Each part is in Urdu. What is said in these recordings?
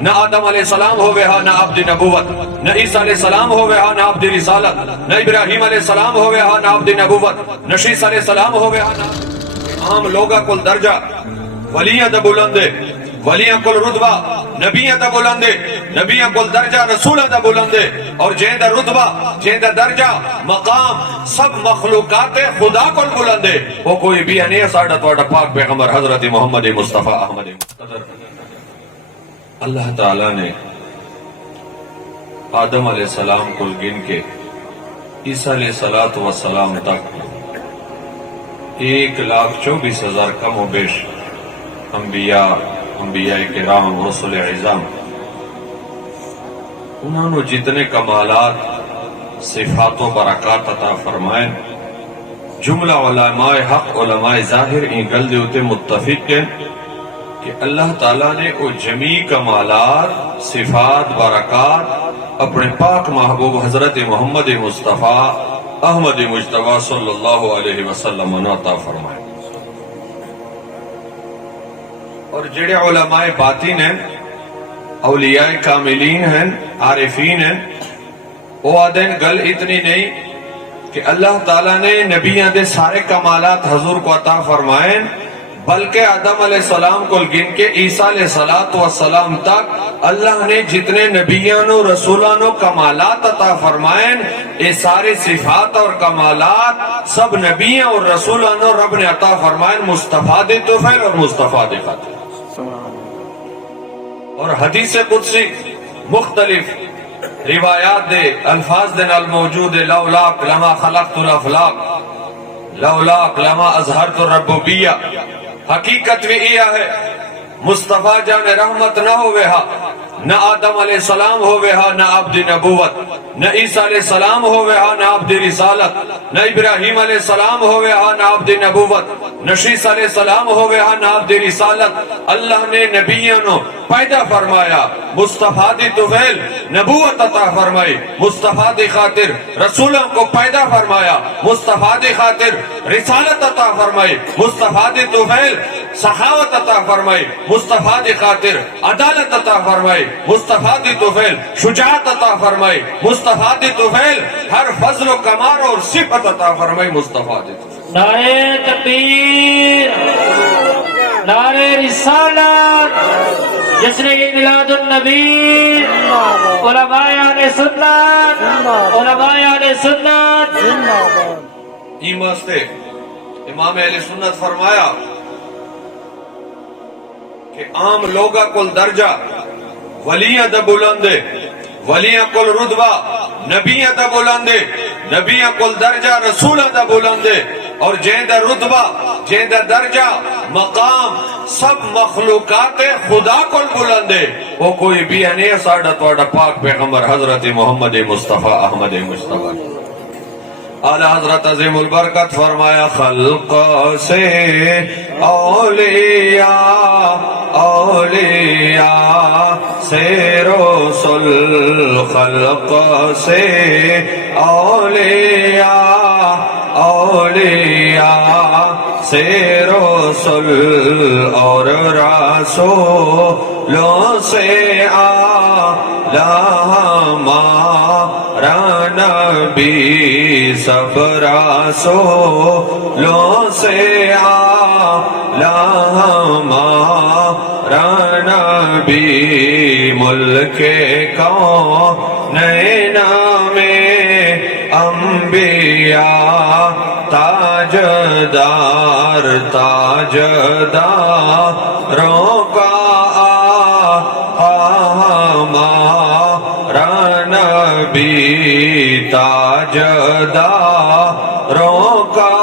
نہ آدم علیہ السلام ہوئے ہاں نہ عبد نبوت، نہ عیسیٰ علیہ السلام ہوئے ہاں نہ عبد رسالت، نہ ابراہیم علیہ السلام ہوئے ہاں نہ عبد نبوت، نہ شیس علیہ السلام ہوئے ہاں نہ عام لوگا کل درجہ ولیاں دا بلندے، ولیاں کل رتبہ نبیاں دا بلندے، نبیاں کل درجہ رسولہ دا بلندے، اور جہیں دا رتبہ جہیں دا درجہ مقام سب مخلوقات خدا کل بلندے، وہ کوئی بھی نہیں ہے ساڑھا توڑا پاک پیغمبر حضرت محمد مصطفیٰ احمد مقتدر۔ اللہ تعالیٰ نے آدم علیہ السلام کو گن کے عیسیٰ علیہ السلام تک 1,24,000 کم و بیش انبیاء کرام رسول اعظام، انہوں نے جتنے کمالات صفات و برکات عطا فرمائے، جملہ علماء حق علماء ظاہر ان گل دے ہوتے متفق ہیں کہ اللہ تعالیٰ نے وہ جمیع کمالات صفات برکات اپنے پاک محبوب حضرت محمد مصطفیٰ احمد مجتبیٰ صلی اللہ علیہ وسلم عطا فرمائے۔ اور جڑے علماء باطن ہیں، اولیاء کاملین ہیں، عارفین ہیں، وہ آدھیں گل اتنی نہیں کہ اللہ تعالیٰ نے نبیاں دے سارے کمالات حضور کو عطا فرمائیں، بلکہ آدم علیہ السلام کو گن کے عیسیٰ علیہ السلام تک اللہ نے جتنے نبیانوں رسولانوں کمالات عطا فرمائیں، یہ سارے صفات اور کمالات سب نبیان اور رسولانوں رب نے عطا فرمائیں مصطفیٰ دے توفیل اور مصطفیٰ دے خاطر۔ اور حدیث قدسی مختلف روایات دے الفاظ دے نال موجود ہے، لولاک لما خلقت الافلاق، لولاک لما اظہرت الربوبیہ۔ حقیقت بھی یہ ہے مصطفیٰ جان رحمت نہ ہوئے ہاں نہ آدم علیہ السلام ہوئے ہاں نہ عبد نبوت، نہ عیسیٰ علیہ السلام ہوئے ہاں نہ عبد رسالت، نہ ابراہیم علیہ السلام ہوئے ہاں نہ عبد نبوت، نہ شیس علیہ السلام ہوئے ہاں نہ عبد رسالت۔ اللہ نے نبیانوں پیدا فرمایا، مصطفیٰ دی توفیل نبوت عطا فرمائی، مصطفیٰ دی خاطر رسولوں کو پیدا فرمایا، مصطفیٰ دی خاطر رسالت عطا فرمائی، مصطفیٰ دی توفیل سخاوت عطا فرمائی، مصطفیٰ دی خاطر عدالت عطا فرمائی، مصطفیٰ دی توفیل شجاعت عطا فرمائی، مصطفیٰ دی توفیل ہر فضل و کمال اور صفت عطا فرمائی، مصطفیٰ دی توفیل۔ نعرہ تکبیر، نعرہ رسالت، جشن میلاد النبی، علماء اہل سنت، علماء اہل سنت۔ ایمان سے امام اہل سنت فرمایا کہ عام لوگا کل درجہ ولیاں دا بلندے، ولیاں کل رتبہ نبیاں دا بلندے، نبیاں کل درجہ رسولہ دا بلندے، اور جہیں دا رتبہ جہیں دا درجہ مقام سب مخلوقات خدا کل بلندے، وہ کوئی بھی نہیں ہے ساڑھا توڑا پاک پیغمبر حضرت محمد مصطفیٰ احمد مجتبیٰ۔ اعلی حضرت عظیم البرکت فرمایا خلق سے اولیاء، اولیاء سے رسول، خلق سے اولیاء، اولیاء سے رسول، اور رسولوں سے اعلیٰ ہمارا نبی، سب رسولوں سے اعلیٰ ہمارا نبی، ملک کونین میں انبیاء تاجدار، تاجداروں کا ہمارا نبی، تاجداروں کا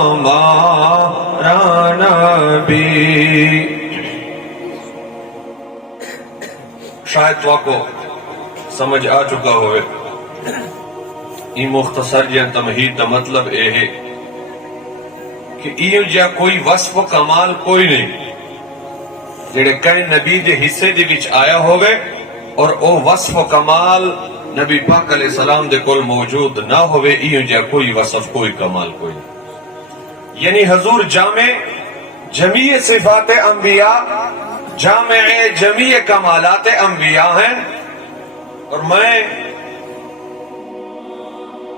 ہمارا نبی۔ شاید تو آپ کو سمجھ آ چکا ہوئے یہ مختصر جہاں تمہید دا مطلب اے ہے کہ ایوں جہاں کوئی وصف و کمال کوئی نہیں جڑے کئی نبی دے حصے دے وچ آیا ہوئے، اور او وصف و کمال نبی پاک علیہ السلام دے کول موجود نہ ہوئے، ایوں جہاں کوئی وصف کوئی کمال کوئی نہیں۔ یعنی حضور جامع جمیع صفات انبیاء، جامع جمیع کمالات انبیاء ہیں، اور میں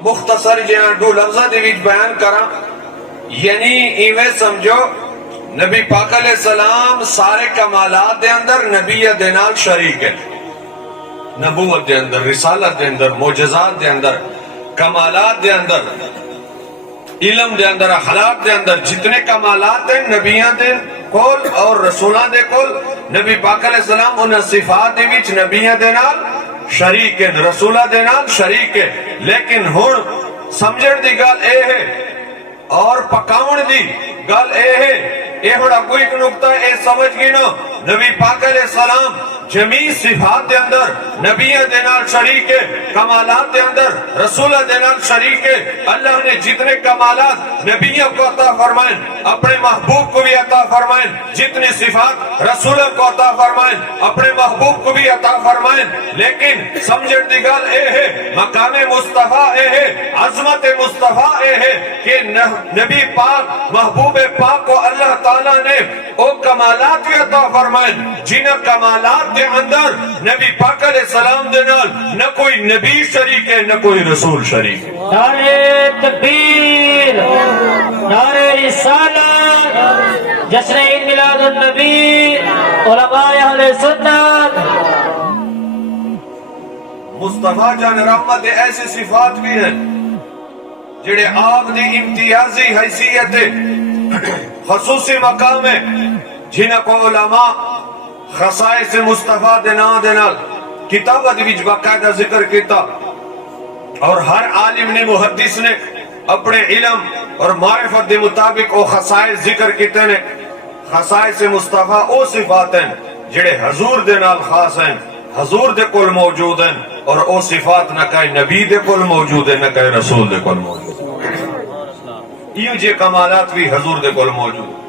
مختصر جہاں دو لفظہ دے وچ بیان کراں، یعنی ایویں سمجھو نبی پاک علیہ السلام سارے کمالات دے اندر نبی دے نال شریک ہے، نبوت دے اندر، رسالت دے اندر، معجزات دے اندر، کمالات دے اندر، علم دے اندر، اخلاق دے اندر، جتنے کمالات ہیں نبیاں دے کول اور رسولاں دے کول، نبی پاک علیہ السلام انہاں صفات دے وچ نبیاں دے نال شریک ہے، رسولاں دے نال شریک ہے۔ لیکن ہن سمجھن دی گل اے ہے اور پکاون دی گل اے ہے، اے ہن کوئی ایک نقطہ اے سمجھ گئی نا، نبی پاک علیہ السلام جمیع صفات دے اندر نبیوں دے نال شریک ہے، کمالات دے اندر رسولہ دے نال شریک ہے۔ اللہ نے جتنے کمالات نبیوں کو عطا فرمائیں اپنے محبوب کو بھی عطا فرمائیں، جتنی صفات رسولوں کو عطا فرمائیں اپنے محبوب کو بھی عطا فرمائیں۔ لیکن سمجھن دی گل اے ہے، مقام مصطفیٰ اے ہے، عظمت مصطفیٰ اے ہے کہ نبی پاک محبوب پاک کو اللہ تعالیٰ نے او کمالات بھی عطا فرمائیں جنہ کمالات کے اندر نبی پاک علیہ السلام دے نال نہ کوئی نبی شریک ہے نہ کوئی رسول شریک ہے۔ نعرہ تکبیر، نعرہ رسالت، جشن عید میلاد النبی، علماء اہل سنت۔ مصطفیٰ جان رحمت ایسی صفات بھی ہیں جڑے آپ دی امتیازی حیثیت خصوصی مقام ہے، جنہ کو علماء خصائص مصطفیٰ دے نال کتابت وچ باقاعدہ ذکر کیتا، اور ہر عالم نے محدث نے اپنے علم اور معرفت دے مطابق او خصائص ذکر کیتے نے۔ خصائص مصطفیٰ او صفات ہیں جڑے حضور دے نال خاص ہیں، حضور دے کول موجود ہیں، اور او صفات نہ کہیں نبی دے کول موجود ہیں نہ کہیں رسول دے کول موجود ہیں۔ یہ جے کمالات بھی حضور دے کول موجود ہیں۔